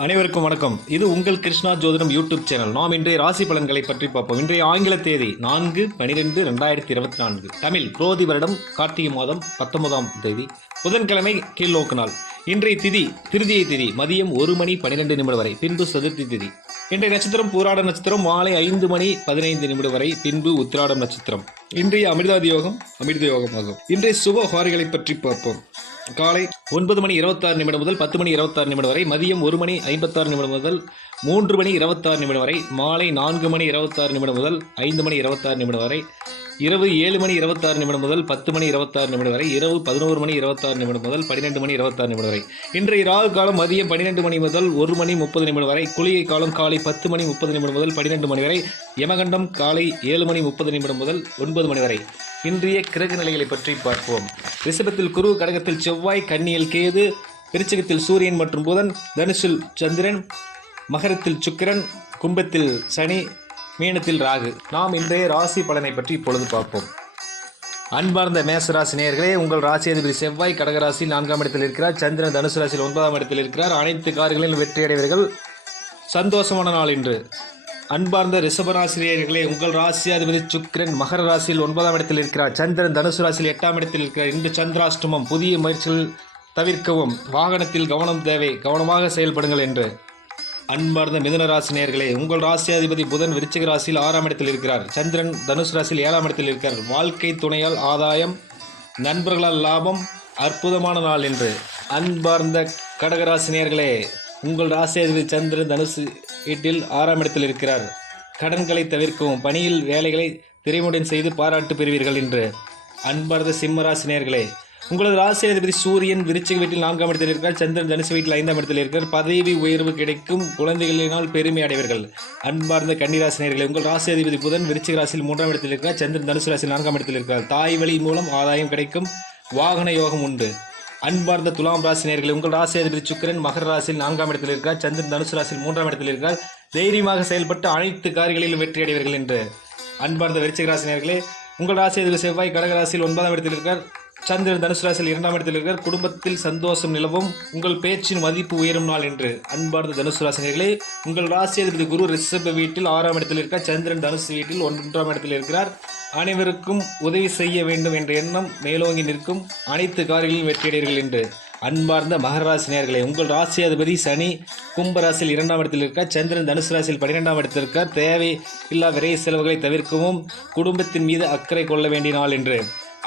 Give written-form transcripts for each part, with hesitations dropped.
அனைவருக்கும் வணக்கம். இது உங்கள் கிருஷ்ணா ஜோதிடம் யூடியூப் சேனல். நாம் இன்றைய ராசி பலன்களை பற்றி பார்ப்போம். இன்றைய ஆங்கில தேதி 4/12/2024, தமிழ் குரோதி வருடம் கார்த்திகை மாதம் 19ஆம் தேதி, புதன்கிழமை கீழ்நோக்கு நாள். இன்றைய திதி திருதியை திதி மதியம் 1:12 வரை, பின்பு சதுர்த்தி திதி. இன்றைய நட்சத்திரம் பூராட நட்சத்திரம் மாலை 5:15 வரை, பின்பு உத்திராடம் நட்சத்திரம். இன்றைய அமிர்த யோகமாகும். இன்றைய சுப ஹாரிகளை பற்றி பார்ப்போம். காலை 9:26 முதல் 10:26 வரை, மதியம் 1:56 முதல் 3:26 வரை, மாலை 4:26 முதல் 5:26 வரை, இரவு 7:26 முதல் 10:26 வரை, இரவு 11:26 முதல் 12:26 வரை. இன்றைய ராகு காலம் மதியம் 12 மணி முதல் 1:30 வரை, குளிகை காலம் காலை 10:30 முதல் 12 வரை, யமகண்டம் காலை 7:30 முதல் 9 வரை. இன்றைய கிரக நிலைகளை பற்றி பார்ப்போம். ரிஷபத்தில் குரு, கடகத்தில் செவ்வாய், கன்னியில் கேது, விருச்சிகத்தில் சூரியன் மற்றும் புதன், தனுசில் சந்திரன், மகரத்தில் சுக்கிரன், கும்பத்தில் சனி, மீனத்தில் ராகு. நாம் இன்றைய ராசி பலனை பற்றி இப்பொழுது பார்ப்போம். அன்பார்ந்த மேசராசி நேயர்களே, உங்கள் ராசி அதிபதி செவ்வாய் கடகராசியில் 4ஆம் இடத்தில் இருக்கிறார். சந்திரன் தனுசு ராசியில் 9ஆம் இடத்தில் இருக்கிறார். அனைத்து காரியங்களிலும் வெற்றி அடைவீர்கள். சந்தோஷமான நாள் இன்று. அன்பார்ந்த ரிஷபராசினியர்களே, உங்கள் ராசி அதிபதி சுக்கிரன் மகர ராசியில் 9ஆம் இடத்தில் இருக்கிறார். சந்திரன் தனுசு ராசியில் 8ஆம் இடத்தில் இருக்கிறார். இன்று சந்திராஷ்டமம். புதிய முயற்சிகள் தவிர்க்கவும். வாகனத்தில் கவனம் தேவை. கவனமாக செயல்படுங்கள் என்று. அன்பார்ந்த மிதுன ராசினியர்களே, உங்கள் ராசி அதிபதி புதன் விருச்சிக ராசியில் 6ஆம் இடத்தில் இருக்கிறார். சந்திரன் தனுசு ராசியில் 7ஆம் இடத்தில் இருக்கிறார். வாழ்க்கை துணையால் ஆதாயம், நண்பர்களால் லாபம். அற்புதமான நாள் என்று. அன்பார்ந்த கடகராசினியர்களே, உங்கள் ராசி அதிபதி சந்திரன் தனுசு வீட்டில் 6ஆம் இடத்தில் இருக்கிறார். கடன்களை தவிர்க்கவும். பணியில் வேலைகளை திறமையுடன் செய்து பாராட்டு பெறுவீர்கள் என்று. அன்பார்ந்த சிம்மராசினியர்களே, உங்களது ராசி அதிபதி சூரியன் விருச்சிக வீட்டில் 4ஆம் இடத்தில் இருக்கிறார். சந்திரன் தனுசு வீட்டில் 5ஆம் இடத்தில் இருக்கிறார். பதவி உயர்வு கிடைக்கும். குழந்தைகளினால் பெருமை அடைவீர்கள். அன்பார்ந்த கன்னிராசினியர்களே, உங்கள் ராசி அதிபதி புதன் விருச்சிக ராசியில் 3ஆம் இடத்தில் இருக்கிறார். சந்திரன் தனுசு ராசியில் 4ஆம் இடத்தில் இருக்கிறார். தாய் வழி மூலம் ஆதாயம் கிடைக்கும். வாகன யோகம் உண்டு. அன்பார்ந்த துலாம் ராசினியர்களே, உங்கள் ராசி அதிபதி சுக்கிரன் மகர ராசியில் 4ஆம் இடத்தில் இருக்கிறார். சந்திரன் தனுசு ராசியில் 3ஆம் இடத்தில் இருக்கிறார். தைரியமாக செயல்பட்டு அனைத்து காரியங்களிலும் வெற்றி அடைவீர்கள் என்று. அன்பார்ந்த விருச்சிக ராசினியர்களே, உங்கள் ராசி அதிபதி செவ்வாய் கடகராசியில் 9ஆம் இடத்தில் இருக்கிறார். சந்திரன் தனுசு ராசியில் 2ஆம் இடத்தில் இருக்கிறார். குடும்பத்தில் சந்தோஷம் நிலவும். உங்கள் பேச்சின் மதிப்பு உயரும் நாள் என்று. அன்பார்ந்த தனுசு ராசினியர்களே, உங்கள் ராசி அதிபதி குரு ரிஷப வீட்டில் 6ஆம் இடத்தில் இருக்கிறார். சந்திரன் தனுசு வீட்டில் 1ஆம் இடத்தில் இருக்கிறார். அனைவருக்கும் உதவி செய்ய வேண்டும் என்ற எண்ணம் மேலோங்கி நிற்கும். அனைத்து காரியங்களிலும் வெற்றியடைவீர்கள் என்று. அன்பார்ந்த மகர ராசினியர்களே, உங்கள் ராசி அதிபதி சனி கும்பராசியில் 2ஆம் இடத்தில் இருக்கிறார். சந்திரன் தனுசு ராசியில் 12ஆம் இடத்தில் இருக்கிறார். தேவை இல்லா விரை செலவுகளை தவிர்க்கவும். குடும்பத்தின் மீது அக்கறை கொள்ள வேண்டிய நாள் என்று.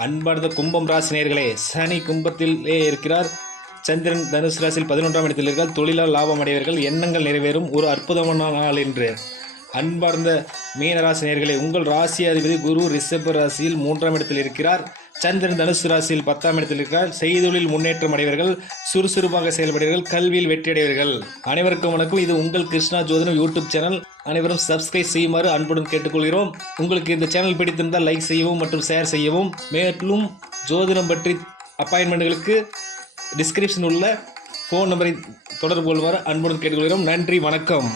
அன்பார்ந்த கும்பம் ராசினியர்களே, சனி கும்பத்திலே இருக்கிறார். சந்திரன் தனுசு ராசியில் 11ஆம் இடத்தில் இருக்கிறார். தொழிலால் லாபம் அடைவீர்கள். எண்ணங்கள் நிறைவேறும். ஒரு அற்புதமான நாள் என்று. அன்பார்ந்த மீனராசினியர்களே, உங்கள் ராசி அதிபதி குரு ரிஷப ராசியில் 3ஆம் இடத்தில் இருக்கிறார். சந்திரன் தனுசு ராசியில் 10ஆம் இடத்தில் இருக்கிறார். செய்தொழில் முன்னேற்றம் அடைவீர்கள். சுறுசுறுப்பாக செயல்படுவீர்கள். கல்வியில் வெற்றி அடைவீர்கள். அனைவருக்கும் வணக்கம். இது உங்கள் கிருஷ்ணா ஜோதிடம் யூடியூப் சேனல். அனைவரும் சப்ஸ்கிரைப் செய்யுமாறு அன்புடன் கேட்டுக்கொள்கிறோம். உங்களுக்கு இந்த சேனல் பிடித்திருந்தால் லைக் செய்யவும் மற்றும் ஷேர் செய்யவும். மேலும் ஜோதிடம் பற்றி அப்பாயின்மெண்ட்களுக்கு டிஸ்கிரிப்ஷன் உள்ள ஃபோன் நம்பரை தொடர்பு கொள்வார் அன்புடன் கேட்டுக்கொள்கிறோம். நன்றி, வணக்கம்.